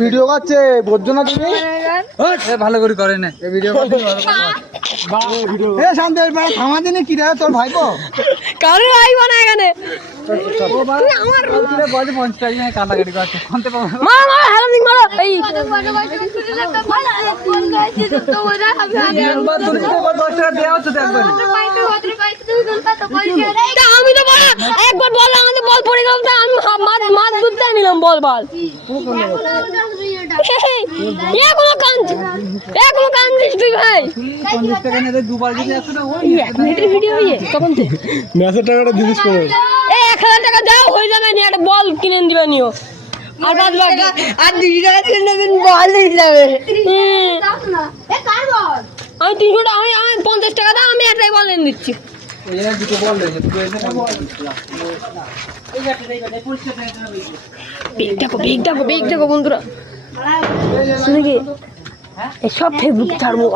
video করছে বোঝো না তুমি ভালো করে করে না শান্তি থামা দিনে কি রে তোর ভাইপো কারো আইব না এখানে কান্নাকাটি করছে আমি তো একবার বল আমাদের বল পড়ে গেলাম তা আমি মাছ ধরতে নিলাম বল বল এখনো কাঁদছিস তুই ভাই 50 টাকা নিয়ে দুবার যদি আসো না ওই 1 মিনিটের ভিডিও ইয়ে তখন থেকে ম্যাচের টাকাটা দিস করে এই 1000 টাকা দাও হয়ে যাবে নি একটা বল কিনে দিবা নিও আর বাদ বাকি আর 200 টাকা কিনে দেবেন বল দিয়ে যাবে এ কার বল আমি 300 টাকা আমি 50 টাকা দাও আমি একটাই বল এনে দিচ্ছি এরা দুটো বল রয়েছে দুটো এসে বেগ দেখো বন্ধুরা শুনে কি এসব ফেসবুক ছাড়বো